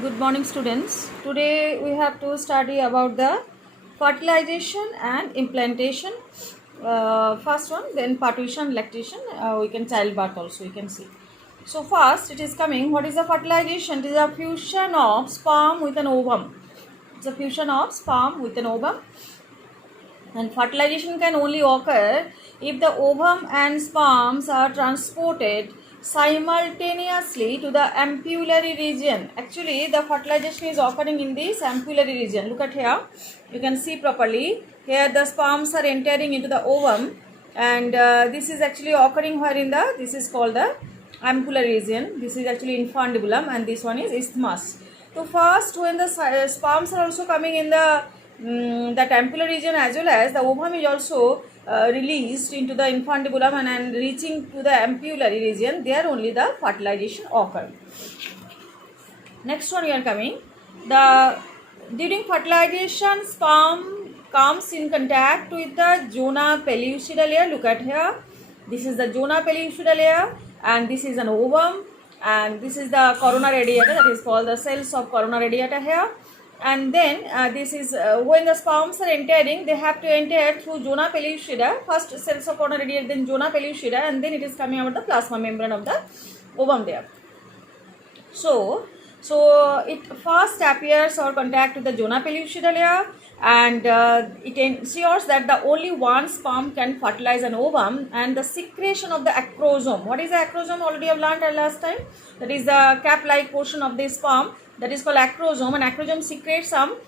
Good morning, students. Today we have to study about the fertilization and implantation. First one, then partition, lactation. We can childbirth also. We can see. So first, it is coming. What is the fertilization? It is a fusion of sperm with an ovum. It's a fusion of sperm with an ovum. And fertilization can only occur if the ovum and sperms are transported simultaneously to the ampullary region. Actually, the fertilization is occurring in this ampullary region. Look at here. You can see properly. Here the sperms are entering into the ovum, and this is actually occurring where in the, this is called the ampullary region. This is actually infundibulum, and this one is isthmus. So first, when the sperms are also coming in the that ampullary region, as well as the ovum is also released into the infundibulum and reaching to the ampullary region, there only the fertilization occurs. Next one we are coming. During fertilization, sperm comes in contact with the zona pellucida layer. Look at here. This is the zona pellucida layer, and this is an ovum, and this is the corona radiata, that is called the cells of corona radiata here. And then this is when the sperms are entering, they have to enter through zona pellucida. First cells of corona radiata, then zona pellucida, and then it is coming out the plasma membrane of the ovum there. So it first appears or contact with the zona pellucida layer, and it ensures that the only one sperm can fertilize an ovum, and the secretion of the acrosome. What is the acrosome? Already I have learned last time. That is the cap-like portion of the sperm. That is called acrosome, and acrosome secretes some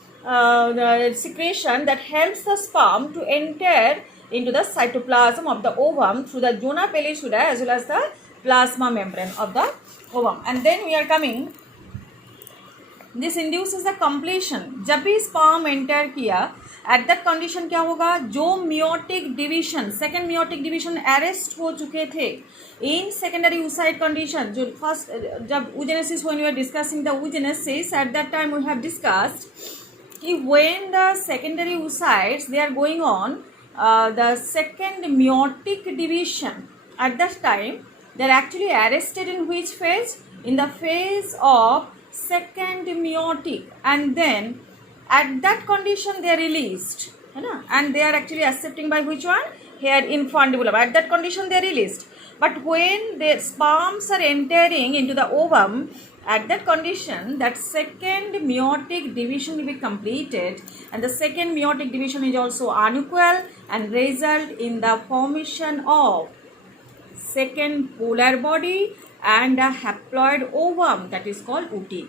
secretion that helps the sperm to enter into the cytoplasm of the ovum through the zona pellucida as well as the plasma membrane of the ovum. And then we are coming. This induces the completion. जब भी sperm enter किया, at that condition क्या होगा? जो meiotic division, second meiotic division arrest हो चुके थे in secondary oocyte condition. जो first जब oogenesis, when we are discussing the oogenesis, at that time we have discussed when the secondary oocytes they are going on the second meiotic division, at that time they are actually arrested in which phase? In the phase of second meiotic, and then at that condition they are released, and they are actually accepting by which one? Here infundibulum. At that condition they are released. But when the sperms are entering into the ovum, at that condition that second meiotic division will be completed, and the second meiotic division is also unequal and result in the formation of second polar body and a haploid ovum, that is called oocyte.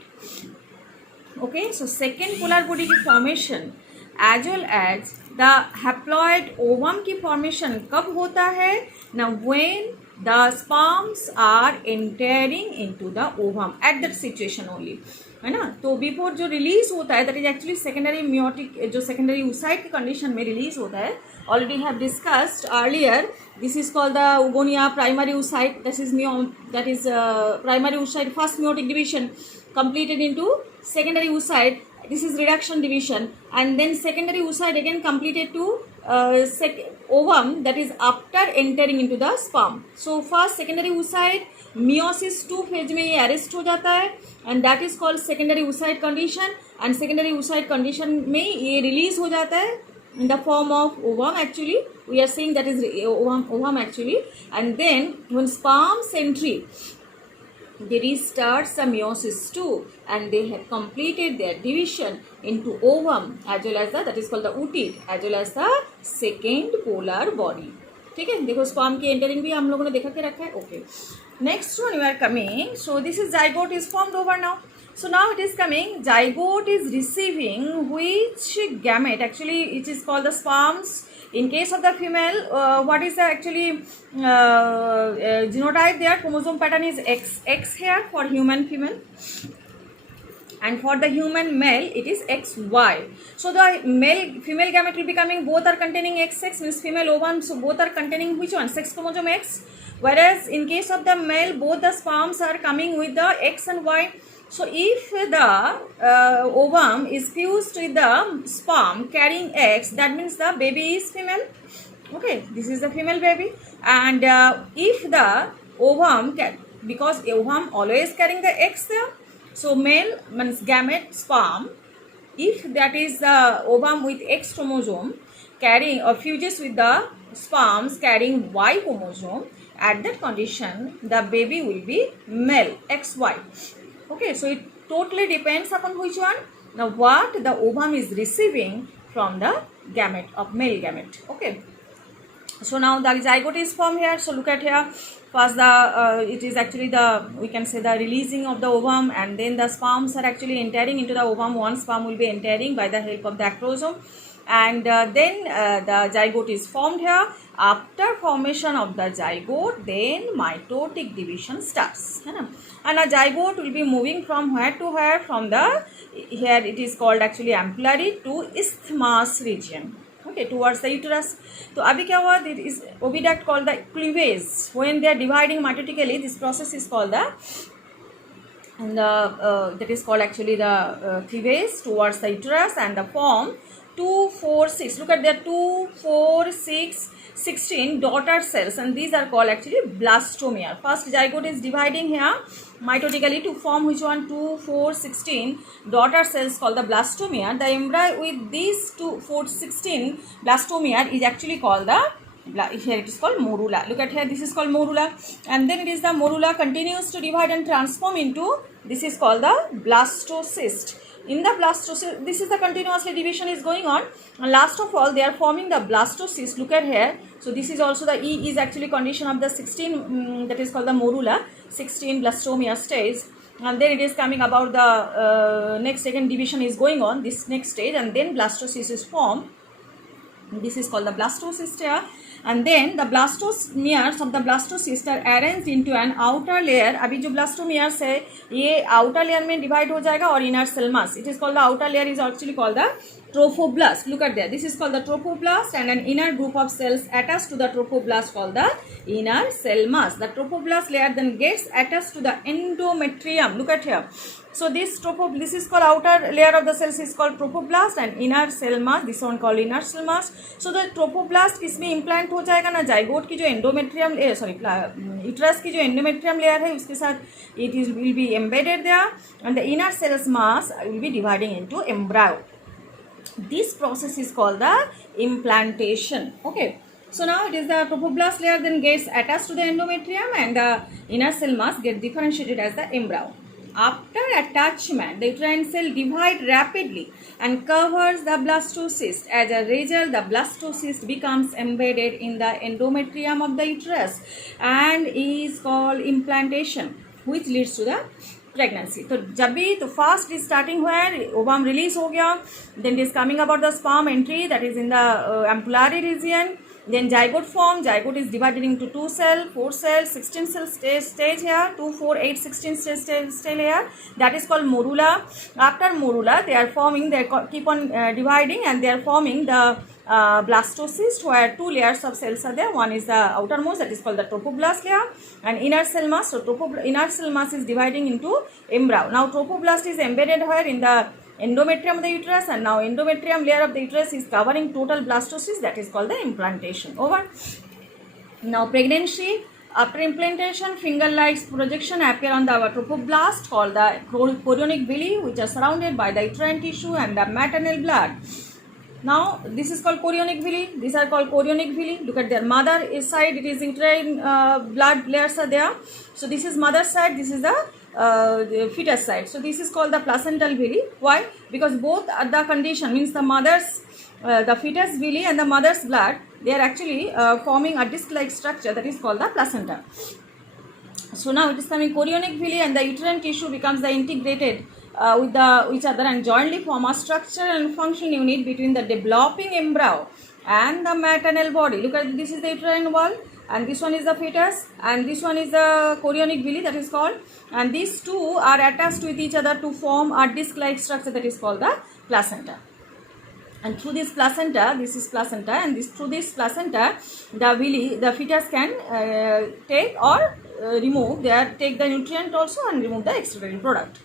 Okay, so second polar body की formation as well as the haploid ovum की formation कब होता है? Now when the sperms are entering into the ovum, at that situation only, है ना. तो before जो release होता है, that is actually secondary meiotic, जो सेकेंडरी oocyte के कंडीशन में रिलीज होता है. Already have discussed earlier. This is called the oogonia primary oocyte. That is primary oocyte first meiotic division completed into secondary oocyte. This is reduction division, and then secondary oocyte again completed to ovum, that is after entering into the sperm. So first secondary oocyte meiosis 2 phase में ये arrest हो जाता है, and that is called secondary oocyte condition. And secondary oocyte condition में ये release हो जाता है in the form of ovum. Actually we are saying that is ovum actually. And then when sperms entry, they restart some meiosis 2, and they have completed their division into ovum as well as the, that is called the oocyte, as well as the second polar body. ठीक है, देखो sperm की entering भी हम लोगों ने देखा के रखा है. Okay, next one we are coming. So this is zygote is formed over now. So now it is coming, zygote is receiving which gamete? Actually it is called the sperms. In case of the female, what is the actually genotype there? Chromosome pattern is XX here for human female, and for the human male it is XY. So the female gamete will be coming, both are containing XX, means female ovum, so both are containing which one? Sex chromosome X. Whereas in case of the male, both the sperms are coming with the X and Y. So if the ovum is fused with the sperm carrying X, that means the baby is female. Okay, this is the female baby. And if the ovum, because ovum always carrying the X there, So male means gamete sperm, if that is the ovum with X chromosome carrying or fuses with the sperms carrying Y chromosome, at that condition the baby will be male, XY. Okay, so it totally depends upon which one. Now what the ovum is receiving from the gamete of male gamete. Okay. So now the zygote is formed here. So look at here. First the it is actually the, we can say, the releasing of the ovum, and then the sperms are actually entering into the ovum. One sperm will be entering by the help of the acrosome, and then the zygote is formed here. After formation of the zygote, then mitotic division starts. And a zygote will be moving from where to where? From the, here it is called actually ampullary to isthmus region. Okay, towards the uterus. So abhi kya hua, there is oviduct called the cleavage. When they are dividing mitotically, this process is called the, and that is called actually the cleavage towards the uterus, and the form 2, 4, 6. Look at there, 2, 4, 6, 16 daughter cells, and these are called actually blastomere. First zygote is dividing here mitotically to form which one? 2, 4, 16 daughter cells called the blastomere. The embryo with these 2, 4, 16 blastomere is actually called the, here it is called morula. Look at here, this is called morula, and then it is the morula continues to divide and transform into, this is called the blastocyst. In the blastocyst, this is the continuously division is going on, and last of all they are forming the blastocyst. Look at here. So this is also the E is actually condition of the 16 that is called the morula, 16 blastomere stage, and then it is coming about the next second division is going on, this next stage, and then blastocyst is formed. This is called the blastocyst here, and then the blastomeres of the blastocyst are arranged into an outer layer. अभी जो blastomeres है ये outer layer में divide हो जाएगा, और inner cell mass, it is called the outer layer is actually called the trophoblast. Look at there, this is called the trophoblast, and an inner group of cells attached to the trophoblast called the inner cell mass. The trophoblast layer then gets attached to the endometrium. Look at here. So this is called outer layer of the cells is called trophoblast, and inner cell mass, this one called inner cell mass. So the trophoblast इसमें implant हो जाएगा ना zygote की जो endometrium uterus की जो endometrium layer है उसके साथ it is will be embedded there, and the inner cells mass will be dividing into embryo. This process is called the implantation. Okay. So now it is the trophoblast layer then gets attached to the endometrium, and the inner cell mass get differentiated as the embryo. After attachment, the uterine cell divide rapidly and covers the blastocyst. As a result, the blastocyst becomes embedded in the endometrium of the uterus and is called implantation, which leads to the pregnancy. तो जब भी तो first is starting where ovum release हो गया, then it is coming about the sperm entry that is in the ampullary region. Then zygote form. Zygote is divided into 2 cell, 4 cell, 16 cell stage here, 2, 4, 8, 16 stage here. That is called morula. After morula, they are forming, they keep on dividing, and they are forming the blastocyst, where 2 layers of cells are there. One is the outermost, that is called the trophoblast layer, and inner cell mass. So inner cell mass is dividing into embryo. Now trophoblast is embedded where? In the endometrium of the uterus, and now endometrium layer of the uterus is covering total blastocyst, that is called the implantation. Over. Now pregnancy. After implantation, finger-like projection appear on the trophoblast called the chorionic villi, which are surrounded by the uterine tissue and the maternal blood. Now this is called chorionic villi. These are called chorionic villi. Look at their mother side. It is uterine blood layers are there. So this is mother side. This is the fetus side. So this is called the placental villi. Why? Because both are the condition, means the mother's the fetus villi and the mother's blood, they are actually forming a disc-like structure that is called the placenta. So now it is coming chorionic villi, and the uterine tissue becomes the integrated with each other and jointly form a structure and function unit between the developing embryo and the maternal body. Look at this is the uterine wall, and this one is the fetus, and this one is the chorionic villi, that is called, and these two are attached with each other to form a disc-like structure that is called the placenta. And through this placenta, this is placenta, and through this placenta, the fetus can take or remove, take the nutrient also and remove the extracellular product.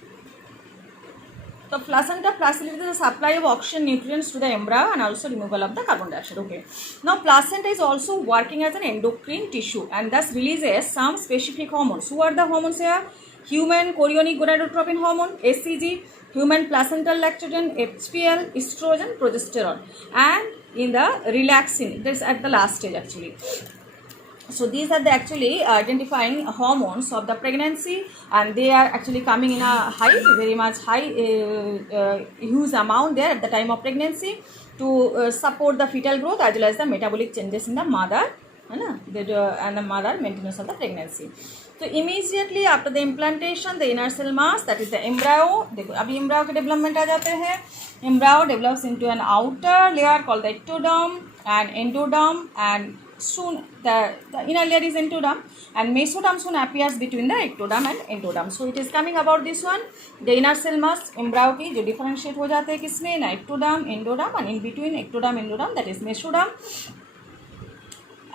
So placenta facilitates the supply of oxygen nutrients to the embryo and also removal of the carbon dioxide. Okay. Now placenta is also working as an endocrine tissue and thus releases some specific hormones. Who are the hormones here? human chorionic gonadotropin hormone, HCG, human placental lactogen, HPL, estrogen, progesterone, and in the relaxin, this at the last stage actually. So these are the actually identifying hormones of the pregnancy, and they are actually coming in a high, very much high, huge amount there at the time of pregnancy to support the fetal growth as well as the metabolic changes in the mother, and the mother maintenance of the pregnancy. So immediately after the implantation, the inner cell mass, that is the embryo, देखो अभी embryo के development आ जाते हैं. Embryo develops into an outer layer called the ectoderm and endoderm, and soon the inner layer is endoderm, and mesoderm soon appears between the ectoderm and endoderm. So it is coming about this one, the inner cell mass embryo की जो differentiate हो जाते हैं किसमें, ना ectoderm, endoderm, and in between ectoderm, endoderm, that is mesoderm.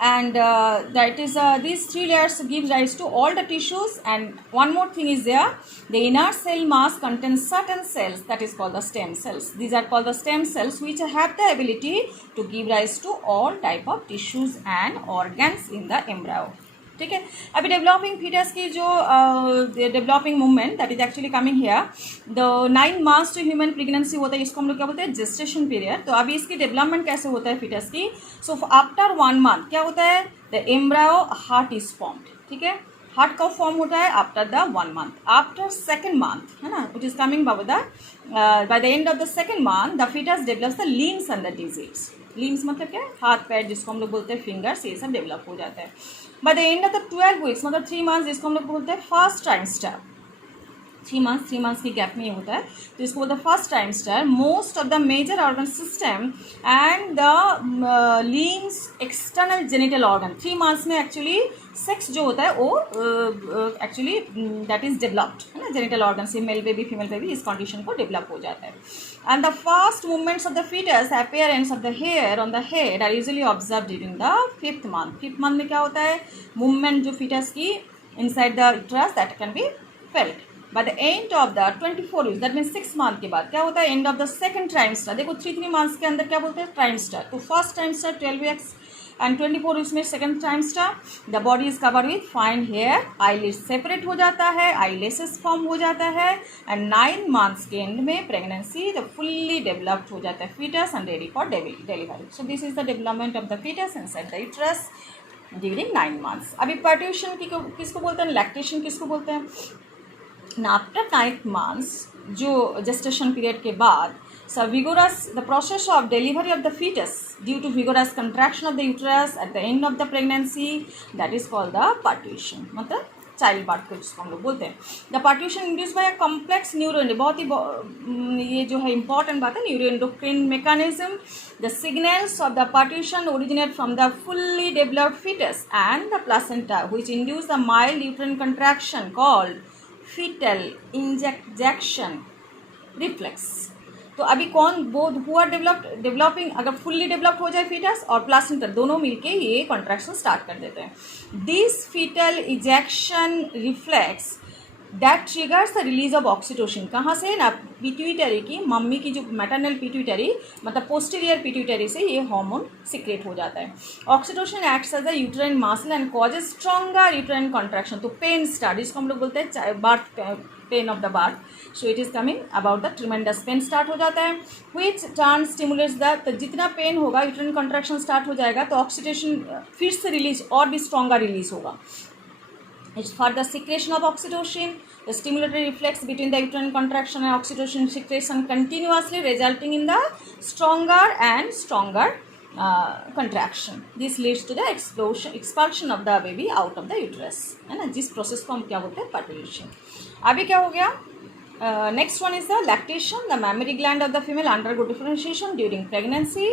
And that is these three layers give rise to all the tissues. And one more thing is there, the inner cell mass contains certain cells that is called the stem cells. These are called the stem cells, which have the ability to give rise to all type of tissues and organs in the embryo. ठीक है. अभी developing foetus की जो developing movement that is actually coming here, the 9 months to human pregnancy होता है, इसको हम लोग क्या बोलते हैं, जेस्टेशन पीरियड. तो अभी इसकी डेवलपमेंट कैसे होता है फीटस की. सो आफ्टर 1 month क्या होता है, the embryo heart is formed. ठीक है, हार्ट कब फॉर्म होता है, after the 1 month. After 2nd month है ना, it is coming by the end of the 2nd month the foetus develops the limbs and the disease. Limbs मतलब क्या, हाथ पैर जिसको हम लोग बोलते हैं फिंगर्स, ये सब डेवलप हो जाता है. Bye the end of the 12 weeks मतलब 3 months, जिसको हम लोग बोलते हैं फर्स्ट ट्राइमेस्टर. 3 months की गैप में होता है, तो इसको बोलते हैं first trimester. Most of the major organ system and the limbs external genital organ 3 months में एक्चुअली सेक्स जो होता है वो एक्चुअली दैट इज डेवलप्ड है ना, जेनिटल ऑर्गन से मेल बेबी फीमेल बेबी इस कंडीशन को डेवलप हो जाता है. And the first movements of the fetus, appearance of the hair on the head are usually observed during the 5th month. 5th month में क्या होता है, movement जो fetus की inside the uterus that can be felt. By the end of the 24 weeks, that means 6 month के बाद क्या होता है, end of the 2nd trimester. देखो 3 months के अंदर क्या बोलते हैं, trimester. तो first trimester 12 weeks and 24 weeks में 2nd trimester. The body is covered with fine hair, eyelids separate हो जाता है, eyelashes form हो जाता है, and 9 months के end में pregnancy the fully developed हो जाता है fetus and ready for delivery. So this is the development of the fetus inside the uterus during 9 months. अभी पर्ट्यूशन किसको बोलते हैं, लैक्टेशन किसको बोलते हैं. आफ्टर 9 months जो gestation period के बाद, so vigorous the process of delivery of the fetus due to vigorous contraction of the uterus at the end of the pregnancy, that is called the parturition. मतलब child birth को जिसको हम लोग बोलते हैं. The parturition induce by a complex neuro, बहुत ही ये जो है इंपॉर्टेंट बात है, neuro endocrine mechanism. The signals of the parturition originate from the fully developed fetus and the placenta which induce the mild uterine contraction called fetal ejection reflex. तो अभी कौन बोथ हु आर डेवलपिंग, अगर fully developed हो जाए foetus और placenta दोनों मिलके ये कॉन्ट्रैक्शन स्टार्ट कर देते हैं. This foetal ejection reflex that triggers the release of oxytocin. कहाँ से ना, पिट्यूटरी की, मम्मी की जो मैटरनल पिट्यूटरी मतलब पोस्टीरियर पिट्यूटरी से ये हार्मोन सिक्रेट हो जाता है. Oxytocin acts as the uterine muscle and causes stronger uterine contraction. तो पेन स्टार्ट, जिसको हम लोग बोलते हैं birth pain of the birth. So it is coming about the tremendous pain start हो जाता है, विच टर्न स्टिमुलेट्स द, तो जितना पेन होगा यूट्राइन कॉन्ट्रैक्शन स्टार्ट हो जाएगा तो ऑक्सीटोसिन फिर से रिलीज और भी स्ट्रॉन्गर रिलीज होगा. It's for the secretion of oxytocin, the stimulatory reflex between the uterine contraction and oxytocin secretion continuously resulting in the stronger and stronger contraction. This leads to the expulsion of the baby out of the uterus, है ना, जिस process को हम क्या बोलते हैं, पार्ट्यूशन. अभी क्या हो गया, next one is the lactation. The mammary gland of the female undergo differentiation during pregnancy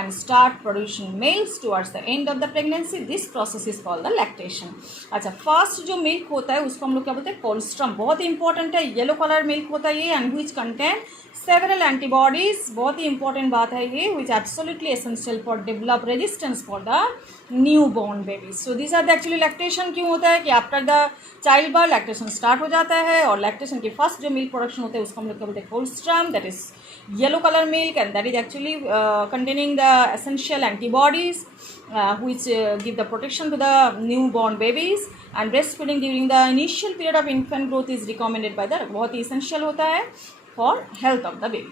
and start producing males towards the end of the pregnancy. This process is called the lactation. अच्छा, first जो milk होता है उसको हम लोग क्या बोलते हैं, कोलेस्ट्रम. बहुत ही इंपॉर्टेंट है, येलो कलर मिल्क होता है ये, and which contain several antibodies. बहुत ही इंपॉर्टेंट बात है ये, which absolutely essential for develop resistance for the new born babies. So this are the actually lactation क्यों होता है कि after the child birth lactation start हो जाता है, और लैक्टेशन के फर्स्ट जो मिल्क प्रोडक्शन होता है उसको हम लोग बोलते हैं colostrum, that is yellow colour milk, and that is actually containing the essential antibodies which give the protection to the newborn babies, and breastfeeding during the initial period of infant growth is recommended by the, बहुत ही essential होता है for health of the baby.